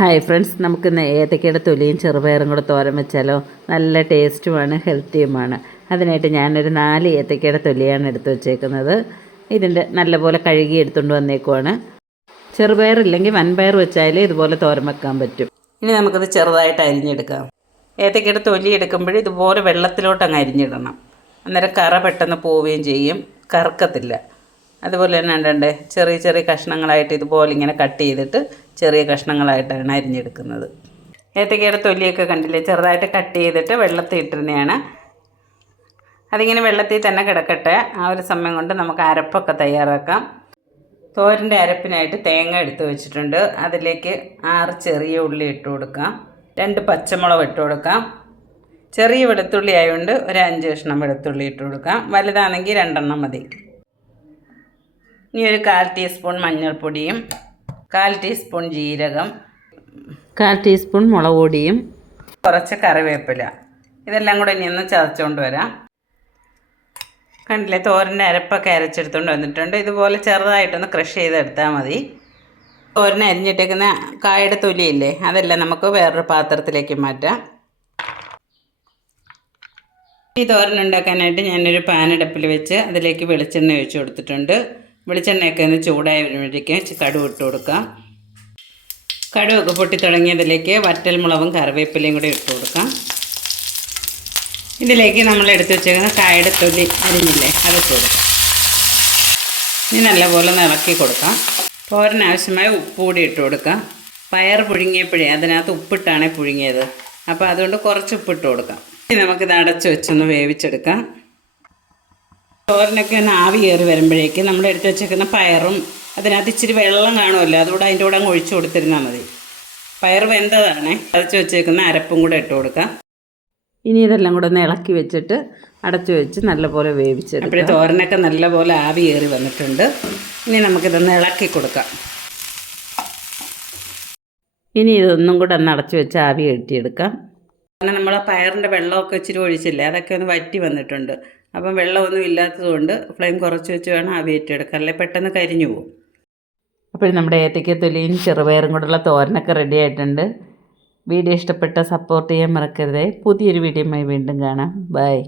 Hi friends, നമുക്കിന്ന് ഏത്തക്കയുടെ തൊലിയും ചെറുപയറും കൂടെ തോരൻ വെച്ചാലോ. നല്ല ടേസ്റ്റുമാണ്, ഹെൽത്തിയുമാണ്. അതിനായിട്ട് ഞാനൊരു 4 ഏത്തക്കയുടെ തൊലിയാണ് എടുത്ത് വെച്ചേക്കുന്നത്. ഇതിൻ്റെ നല്ലപോലെ കഴുകി എടുത്തുകൊണ്ട് വന്നേക്കുവാണ്. ചെറുപയറില്ലെങ്കിൽ വൻപയർ വെച്ചാൽ ഇതുപോലെ തോരൻ വെക്കാൻ പറ്റും. ഇനി നമുക്കിത് ചെറുതായിട്ട് അരിഞ്ഞെടുക്കാം. ഏത്തക്കയുടെ തൊലി എടുക്കുമ്പോൾ ഇതുപോലെ വെള്ളത്തിലോട്ട് അങ്ങ് അരിഞ്ഞിടണം. അന്നേരം കറ പെട്ടെന്ന് പോവുകയും ചെയ്യും, കറുക്കത്തില്ല. അതുപോലെ തന്നെ ഉണ്ടേ ചെറിയ ചെറിയ കഷ്ണങ്ങളായിട്ട് ഇതുപോലെ ഇങ്ങനെ കട്ട് ചെയ്തിട്ട് ചെറിയ കഷ്ണങ്ങളായിട്ടാണ് അരിഞ്ഞെടുക്കുന്നത്. ഏത്തക്കയുടെ തൊലിയൊക്കെ കണ്ടില്ലേ, ചെറുതായിട്ട് കട്ട് ചെയ്തിട്ട് വെള്ളത്തിൽ ഇട്ടിരുന്നതാണ്. അതിങ്ങനെ വെള്ളത്തിൽ തന്നെ കിടക്കട്ടെ. ആ ഒരു സമയം കൊണ്ട് നമുക്ക് അരപ്പൊക്കെ തയ്യാറാക്കാം. തോരൻ്റെ അരപ്പിനായിട്ട് തേങ്ങ എടുത്ത് വെച്ചിട്ടുണ്ട്. അതിലേക്ക് 6 ചെറിയ ഉള്ളി ഇട്ട് കൊടുക്കാം. 2 പച്ചമുളക് ഇട്ട് കൊടുക്കാം. ചെറിയ വെളുത്തുള്ളി ആയതുകൊണ്ട് ഒരു 5 കഷ്ണം വെളുത്തുള്ളി ഇട്ട് കൊടുക്കാം. വലുതാണെങ്കിൽ 2 എണ്ണം മതി. ഇനി ഒരു 1/4 ടീസ്പൂൺ മഞ്ഞൾപ്പൊടിയും 1/4 ടീസ്പൂൺ ജീരകം, 1/4 ടീസ്പൂൺ മുളക് പൊടിയും കുറച്ച് കറിവേപ്പില. ഇതെല്ലാം കൂടെ ഇനി ഒന്ന് ചതച്ചുകൊണ്ട് വരാം. കണ്ടില്ലേ, തോരൻ്റെ അരപ്പൊക്കെ അരച്ചെടുത്തുകൊണ്ട് വന്നിട്ടുണ്ട്. ഇതുപോലെ ചെറുതായിട്ടൊന്ന് ക്രഷ് ചെയ്തെടുത്താൽ മതി. തോരൻ അരിഞ്ഞിട്ടേക്കുന്ന കായയുടെ തൊലിയില്ലേ, അതെല്ലാം നമുക്ക് വേറൊരു പാത്രത്തിലേക്ക് മാറ്റാം. ഈ തോരൻ ഉണ്ടാക്കാനായിട്ട് ഞാനൊരു പാൻ അടുപ്പിൽ വെച്ച് അതിലേക്ക് വെളിച്ചെണ്ണ ഒഴിച്ച് കൊടുത്തിട്ടുണ്ട്. വെളിച്ചെണ്ണയൊക്കെ ഒന്ന് ചൂടായി വരുമ്പോഴേക്കും കടുക് ഇട്ട് കൊടുക്കാം. കടുകൊക്കെ പൊട്ടി തുടങ്ങിയതിലേക്ക് വറ്റൽമുളകും കറിവേപ്പിലയും കൂടെ ഇട്ട് കൊടുക്കാം. ഇതിലേക്ക് നമ്മൾ എടുത്ത് വെച്ചേക്കുന്ന കായയുടെ തൊലി അരിഞ്ഞില്ലേ, അതിട്ട് കൊടുക്കാം. ഇനി നല്ലപോലെ ഇളക്കി കൊടുക്കാം. തോരനാവശ്യമായ ഉപ്പ് കൂടി ഇട്ട് കൊടുക്കാം. പയർ പുഴുങ്ങിയപ്പോഴേ അതിനകത്ത് ഉപ്പിട്ടാണ് പുഴുങ്ങിയത്, അപ്പോൾ അതുകൊണ്ട് കുറച്ച് ഉപ്പിട്ട് കൊടുക്കാം. ഇനി നമുക്കിത് അടച്ച് വെച്ചൊന്ന് വേവിച്ചെടുക്കാം. തോരനൊക്കെ ഒന്ന് ആവി കയറി വരുമ്പോഴേക്കും നമ്മൾ എടുത്ത് വെച്ചേക്കുന്ന പയറും അതിനകത്ത് ഇച്ചിരി വെള്ളം കാണുമല്ലോ, അതുകൂടെ അതിൻ്റെ കൂടെ അങ്ങ് ഒഴിച്ചു കൊടുത്തിരുന്നാൽ മതി. പയർ വെന്തതാണ്. അടച്ച് വെച്ചേക്കുന്ന അരപ്പും കൂടെ ഇട്ട് കൊടുക്കാം. ഇനി ഇതെല്ലാം കൂടെ ഒന്ന് ഇളക്കി വെച്ചിട്ട് അടച്ചു വെച്ച് നല്ലപോലെ വേവിച്ചെടുക്കാം. അപ്പോൾ തോരനൊക്കെ നല്ലപോലെ ആവി കയറി വന്നിട്ടുണ്ട്. ഇനി നമുക്കിതൊന്ന് ഇളക്കി കൊടുക്കാം. ഇനി ഇതൊന്നും കൂടെ ഒന്ന് അടച്ചു വെച്ച് ആവി കയറ്റിയെടുക്കാം. കാരണം നമ്മൾ ആ പയറിൻ്റെ വെള്ളമൊക്കെ ഇച്ചിരി ഒഴിച്ചില്ലേ, അതൊക്കെ ഒന്ന് വറ്റി വന്നിട്ടുണ്ട്. അപ്പം വെള്ളമൊന്നും ഇല്ലാത്തതുകൊണ്ട് ഫ്ലെയിം കുറച്ച് വെച്ച് വേണം ആവി കയറ്റിയെടുക്കാൻ, അല്ലെങ്കിൽ പെട്ടെന്ന് കരിഞ്ഞു പോകും. അപ്പോൾ നമ്മുടെ ഏത്തക്ക തൊലിയും ചെറുപയറും കൂടെയുള്ള തോരനൊക്കെ റെഡി ആയിട്ടുണ്ട്. വീഡിയോ ഇഷ്ടപ്പെട്ട സപ്പോർട്ട് ചെയ്യാൻ മറക്കരുതേ. പുതിയൊരു വീഡിയോയുമായി വീണ്ടും കാണാം. ബൈ.